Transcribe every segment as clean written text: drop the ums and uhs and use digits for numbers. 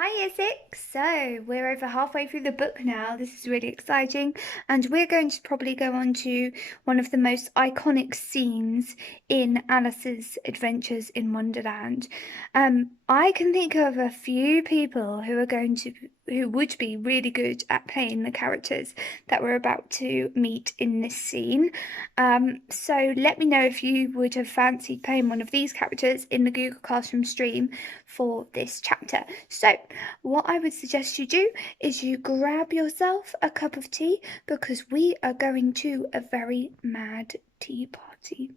Hi, Year 6. So, we're over halfway through the book now. This is really exciting. And we're going to probably go on to one of the most iconic scenes in Alice's adventures in Wonderland. I can think of a few people who would be really good at playing the characters that we're about to meet in this scene. So let me know if you would have fancied playing one of these characters in the Google Classroom stream for this chapter. So, what I would suggest you do is you grab yourself a cup of tea because we are going to a very mad tea party.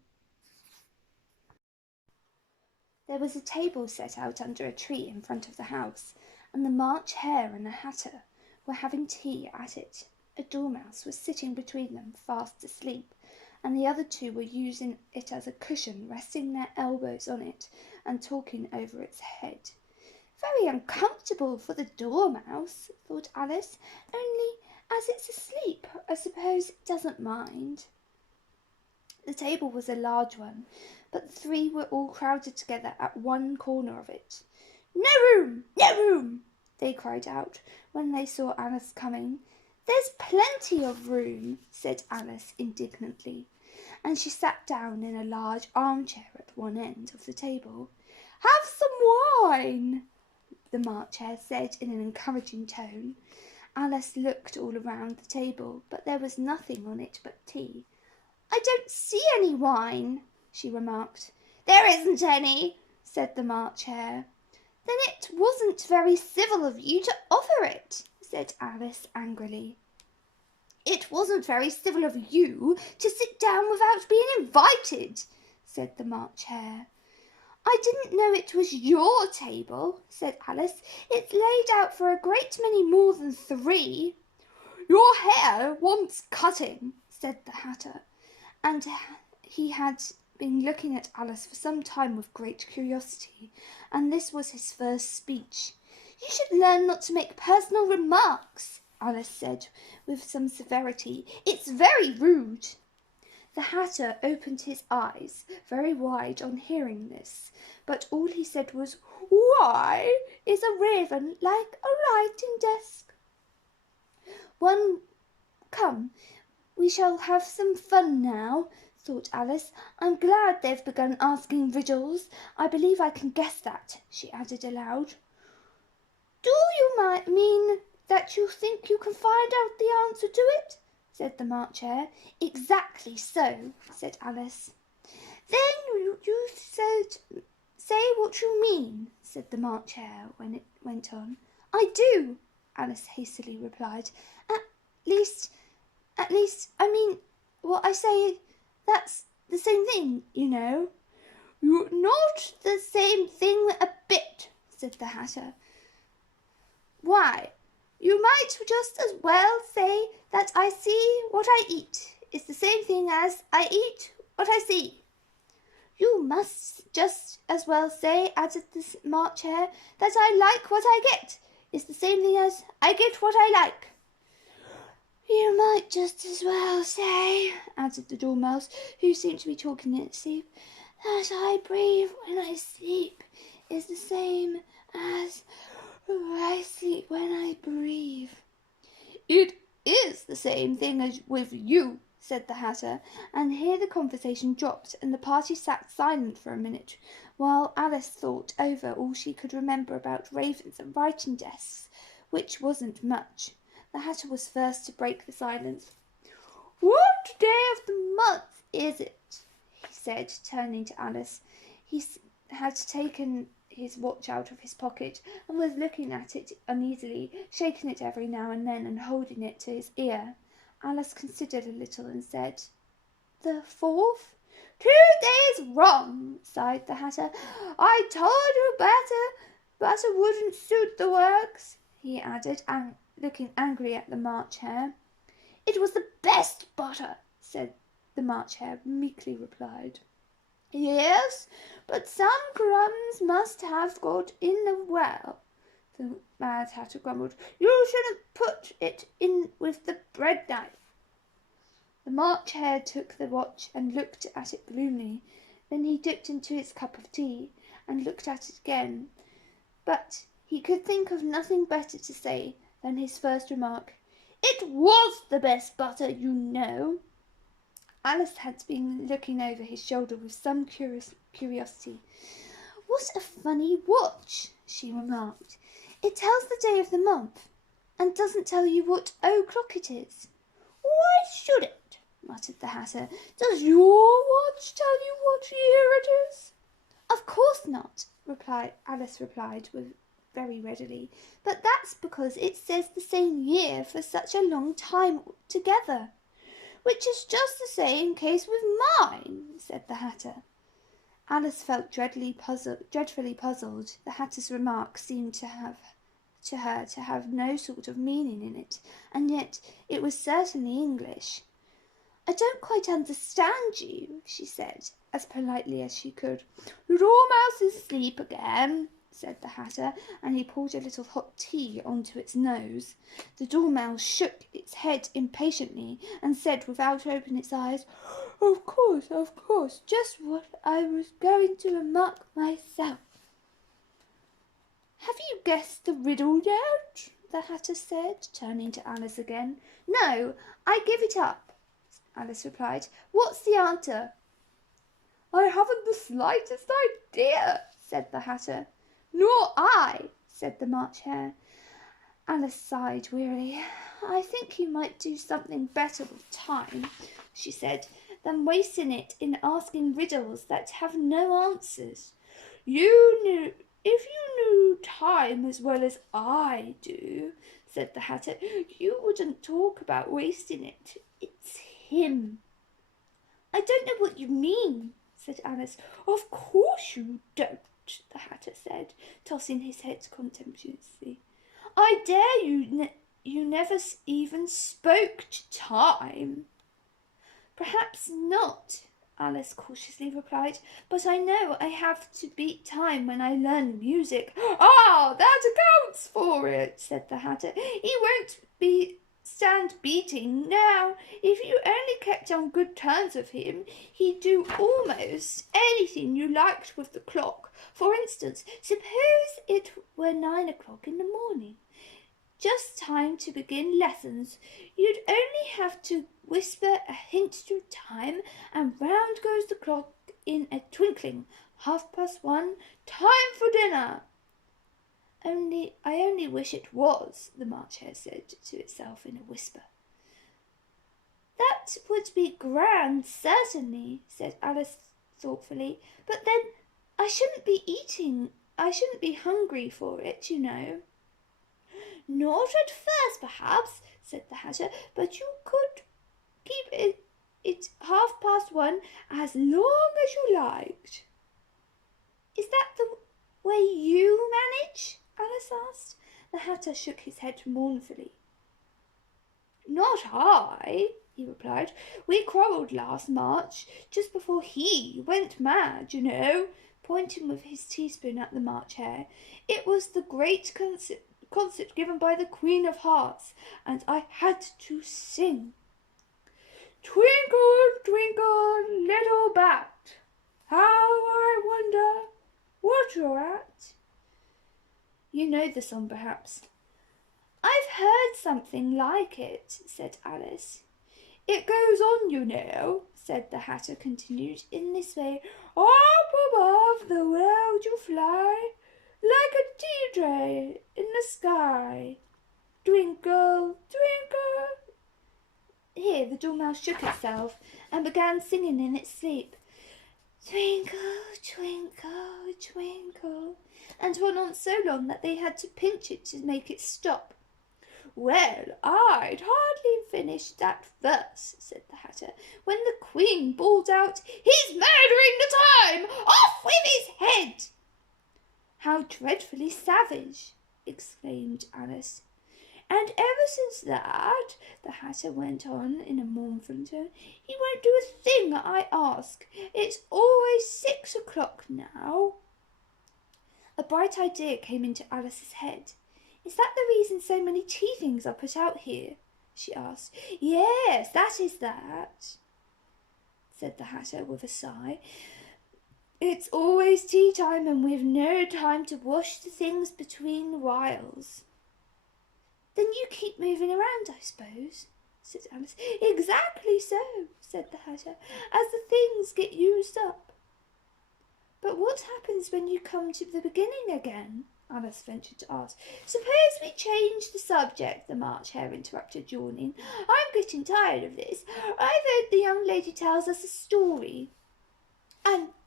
There was a table set out under a tree in front of the house, and the March Hare and the Hatter were having tea at it. A dormouse was sitting between them, fast asleep, and the other two were using it as a cushion, resting their elbows on it and talking over its head. Very uncomfortable for the dormouse, thought Alice, only as it's asleep, I suppose it doesn't mind. The table was a large one, but the three were all crowded together at one corner of it. No room! No room! They cried out when they saw Alice coming. There's plenty of room, said Alice indignantly, and she sat down in a large armchair at one end of the table. Have some wine, the March Hare said in an encouraging tone. Alice looked all around the table, but there was nothing on it but tea. I don't see any wine, she remarked. There isn't any, said the March Hare. Then it wasn't very civil of you to offer it, said Alice angrily. It wasn't very civil of you to sit down without being invited, said the March Hare. I didn't know it was your table, said Alice. It's laid out for a great many more than three. Your hair wants cutting, said the Hatter, and he had been looking at Alice for some time with great curiosity, and this was his first speech. You should learn not to make personal remarks, Alice said with some severity. It's very rude. The Hatter opened his eyes very wide on hearing this, but all he said was, Why is a raven like a writing desk? Come, we shall have some fun now, thought Alice. I'm glad they've begun asking riddles. I believe I can guess that, she added aloud. Do you mean that you think you can find out the answer to it? Said the March Hare. Exactly so, said Alice. Then you said, say what you mean, said the March Hare when it went on. I do, Alice hastily replied. At least, I mean, what I say, that's the same thing, you know. You're not the same thing a bit, said the Hatter. Why, you might just as well say that I see what I eat is the same thing as I eat what I see. You must just as well say, added the March Hare, that I like what I get is the same thing as I get what I like. You might just as well say, added the Dormouse, who seemed to be talking in its sleep, that I breathe when I sleep is the same as I sleep when I breathe. It is the same thing as with you, said the Hatter, and here the conversation dropped, and the party sat silent for a minute, while Alice thought over all she could remember about ravens and writing desks, which wasn't much. The Hatter was first to break the silence. What day of the month is it? He said, turning to Alice. He had taken his watch out of his pocket and was looking at it uneasily, shaking it every now and then and holding it to his ear. Alice considered a little and said, The 4th? 2 days wrong, sighed the Hatter. I told you butter wouldn't suit the works, he added, looking angry at the March Hare. It was the best butter, said the March Hare, meekly replied. Yes, but some crumbs must have got in the well, the Mad Hatter grumbled. You shouldn't put it in with the bread knife. The March Hare took the watch and looked at it gloomily. Then he dipped into his cup of tea and looked at it again, but He could think of nothing better to say than his first remark. "It was the best butter, you know." Alice had been looking over his shoulder with some curiosity. "What a funny watch," she remarked. "It tells the day of the month, and doesn't tell you what o'clock it is." "Why should it?" muttered the Hatter. "Does your watch tell you what year it is?" "Of course not," Alice replied very readily. "But that's because it says the same year for such a long time together." "Which is just the same case with mine," said the Hatter. Alice felt dreadfully puzzled. The Hatter's remark seemed to have no sort of meaning in it, and yet it was certainly English. "I don't quite understand you," she said, as politely as she could. "The Dormouse is asleep again," said the Hatter, and he poured a little hot tea onto its nose. The Dormouse shook its head impatiently and said without opening its eyes, of course, just what I was going to remark myself." "Have you guessed the riddle yet?" the Hatter said, turning to Alice again. "No, I give it up," Alice replied. "What's the answer?" "I haven't the slightest idea," said the Hatter. "Nor I," said the March Hare. Alice sighed wearily. "I think you might do something better with time," she said, "than wasting it in asking riddles that have no answers. If you knew time as well as I do," said the Hatter, "you wouldn't talk about wasting it. It's him." "I don't know what you mean," said Alice. "Of course you don't," the Hatter said, tossing his head contemptuously. "I dare you, you never even spoke to time." "Perhaps not," Alice cautiously replied, "but I know I have to beat time when I learn music." "Ah, that accounts for it," said the Hatter. "He won't stand beating now. If you only kept on good terms with him, he'd do almost anything you liked with the clock. For instance, suppose it were 9 o'clock in the morning, just time to begin lessons. You'd only have to whisper a hint to time, and round goes the clock in a twinkling. 1:30, time for dinner." I only wish it was," the March Hare said to itself in a whisper. "That would be grand, certainly," said Alice thoughtfully. "But then I shouldn't be hungry for it, you know." "Not at first, perhaps," said the Hatter, "but you could keep it 1:30 as long as you liked." "Is that the way you manage?" Alice asked. The Hatter shook his head mournfully. "Not I," he replied. "We quarrelled last March, just before he went mad, you know," pointing with his teaspoon at the March Hare. "It was the great concert given by the Queen of Hearts, and I had to sing. 'Twinkle, twinkle, little bat, how I wonder what you're at.' You know the song, perhaps." "I've heard something like it," said Alice. "It goes on, you know," said the Hatter, continued, "in this way. Up above the world you fly, like a tea tray in the sky. Twinkle, twinkle." Here the Dormouse shook itself and began singing in its sleep. "Twinkle, twinkle, twinkle," and went on so long that they had to pinch it to make it stop. "Well, I'd hardly finished that verse," said the Hatter, "when the Queen bawled out, 'He's murdering the time! Off with his head!'" "How dreadfully savage!" exclaimed Alice. "And ever since that," the Hatter went on in a mournful tone, "he won't do a thing I ask. It's always 6 o'clock now." A bright idea came into Alice's head. "Is that the reason so many tea things are put out here?" she asked. "Yes, that is that," said the Hatter with a sigh. It's always tea time and we've no time to wash the things between whiles. Then you keep moving around, I suppose, said Alice. Exactly so, said the Hatter, as the things get used up. But what happens when you come to the beginning again? Alice ventured to ask. Suppose we change the subject, the March Hare interrupted, yawning. I'm getting tired of this. I vote the young lady tells us a story.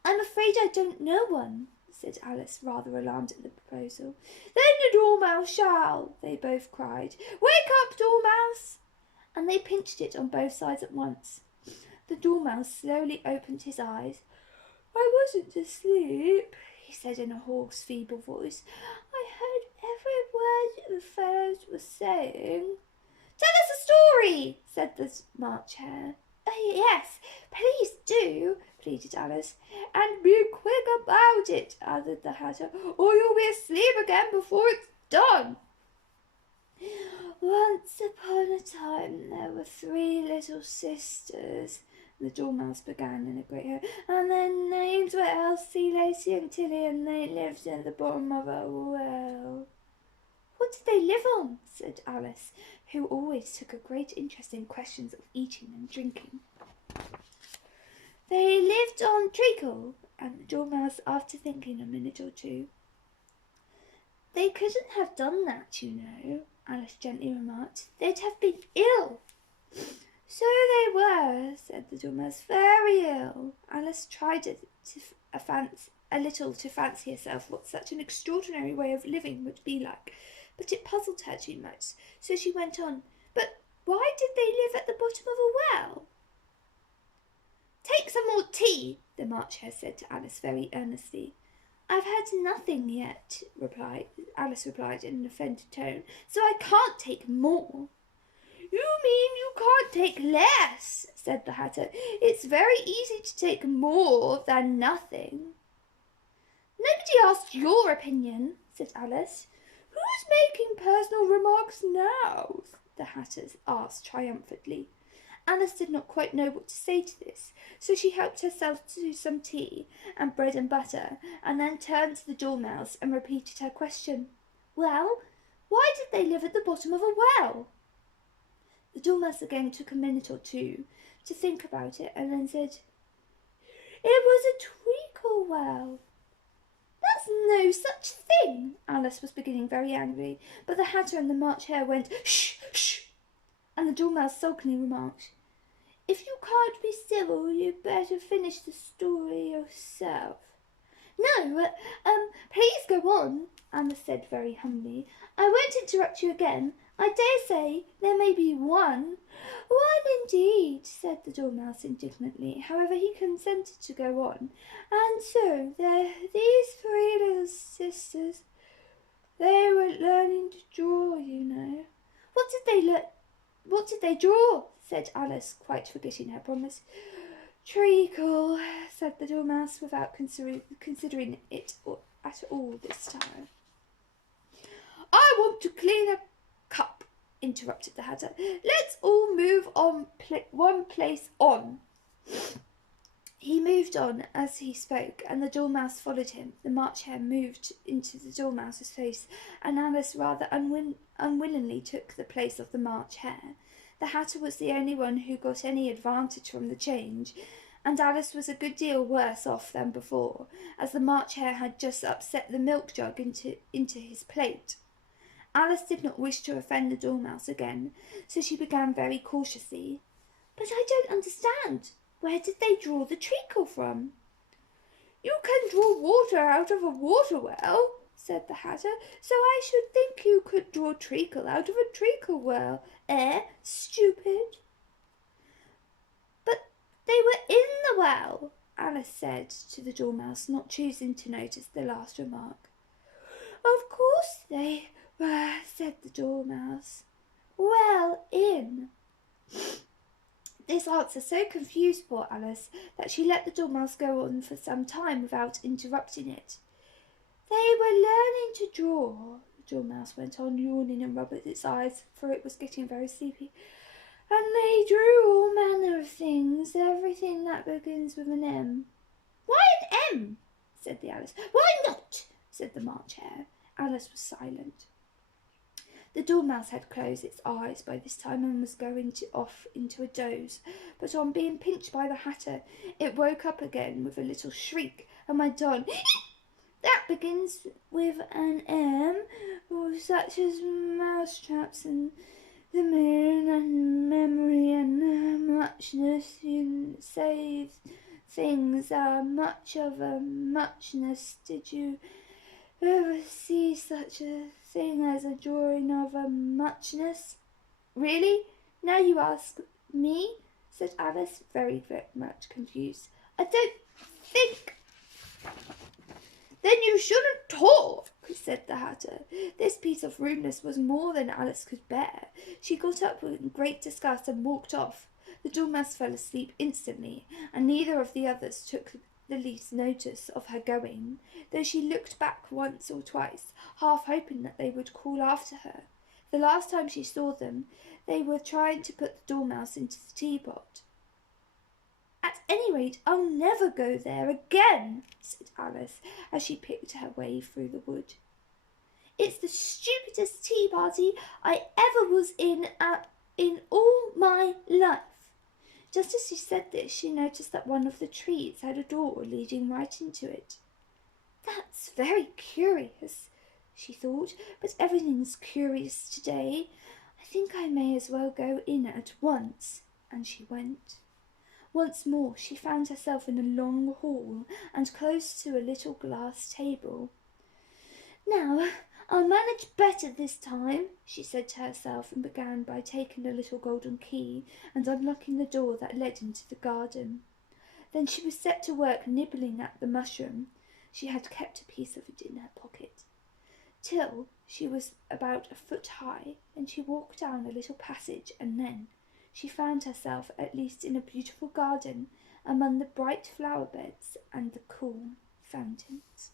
I'm afraid I don't know one, said Alice, rather alarmed at the proposal. Then the Dormouse shall, they both cried. Wake up, Dormouse! And they pinched it on both sides at once. The Dormouse slowly opened his eyes. I wasn't asleep, he said in a hoarse, feeble voice. I heard every word the fellows were saying. Tell us a story, said the March Hare. Yes, please do, pleaded Alice. And be quick about it, added the Hatter, or you'll be asleep again before it's done. Once upon a time there were 3 little sisters, the Dormouse began in a great hurry, and their names were Elsie, Lacey and Tilly, and they lived at the bottom of a well. What did they live on? Said Alice, who always took a great interest in questions of eating and drinking. They lived on treacle, and the Dormouse, after thinking a minute or two. They couldn't have done that, you know, Alice gently remarked. They'd have been ill. So they were, said the Dormouse, very ill. Alice tried a little to fancy herself what such an extraordinary way of living would be like, but it puzzled her too much, so she went on. But why did they live at the bottom of a well? Take some more tea, the March Hare said to Alice very earnestly. I've had nothing yet, Alice replied in an offended tone, so I can't take more. You mean you can't take less, said the Hatter. It's very easy to take more than nothing. Nobody asked your opinion, said Alice. Who's making personal remarks now? The Hatter asked triumphantly. Alice did not quite know what to say to this, so she helped herself to some tea and bread and butter, and then turned to the Dormouse and repeated her question. Well, why did they live at the bottom of a well? The Dormouse again took a minute or two to think about it, and then said, It was a treacle well. That's no such thing. Alice was beginning very angry, but the Hatter and the March Hare went, Shh, shh, and the Dormouse sulkily remarked, If you can't be civil, you'd better finish the story yourself. No, please go on, Alice said very humbly. I won't interrupt you again. I dare say there may be one. One indeed, said the Dormouse indignantly. However, he consented to go on. And so these 3 little sisters, they were learning to draw, you know. What did they draw? Said Alice, quite forgetting her promise. Treacle, said the Dormouse, without considering it at all this time. I want to clean a cup, interrupted the Hatter. Let's all move on one place on. He moved on as he spoke, and the Dormouse followed him. The March Hare moved into the Dormouse's face, and Alice rather unwillingly took the place of the March Hare. The Hatter was the only one who got any advantage from the change, and Alice was a good deal worse off than before, as the March Hare had just upset the milk jug into his plate. Alice did not wish to offend the Dormouse again, so she began very cautiously. But I don't understand. Where did they draw the treacle from? You can draw water out of a water well, said the Hatter, so I should think you could draw treacle out of a treacle well. Stupid? But they were in the well, Alice said to the Dormouse, not choosing to notice the last remark. Of course they were, said the Dormouse. Well in. This answer so confused poor Alice that she let the Dormouse go on for some time without interrupting it. They were learning to draw, the Dormouse went on, yawning and rubbing its eyes, for it was getting very sleepy. And they drew all manner of things, everything that begins with an M. Why an M? said the Alice. Why not? Said the March Hare. Alice was silent. The Dormouse had closed its eyes by this time and was going off into a doze, but on being pinched by the Hatter, it woke up again with a little shriek and went on. That begins with an M, or such as mousetraps and the moon and memory and muchness. You say things are much of a muchness. Did you ever see such a thing as a drawing of a muchness? Really? Now you ask me, said Alice, very much confused. I don't think. Then you shouldn't talk, said the Hatter. This piece of rudeness was more than Alice could bear. She got up in great disgust and walked off. The Dormouse fell asleep instantly, and neither of the others took the least notice of her going, though she looked back once or twice, half hoping that they would call after her. The last time she saw them, they were trying to put the Dormouse into the teapot. At any rate, I'll never go there again, said Alice, as she picked her way through the wood. It's the stupidest tea party I ever was in all my life. Just as she said this, she noticed that one of the trees had a door leading right into it. That's very curious, she thought, but everything's curious today. I think I may as well go in at once, and she went. Once more she found herself in a long hall and close to a little glass table. Now, I'll manage better this time, she said to herself, and began by taking a little golden key and unlocking the door that led into the garden. Then she was set to work nibbling at the mushroom. She had kept a piece of it in her pocket, till she was about a foot high. Then she walked down a little passage, and then she found herself at least in a beautiful garden among the bright flower beds and the cool fountains.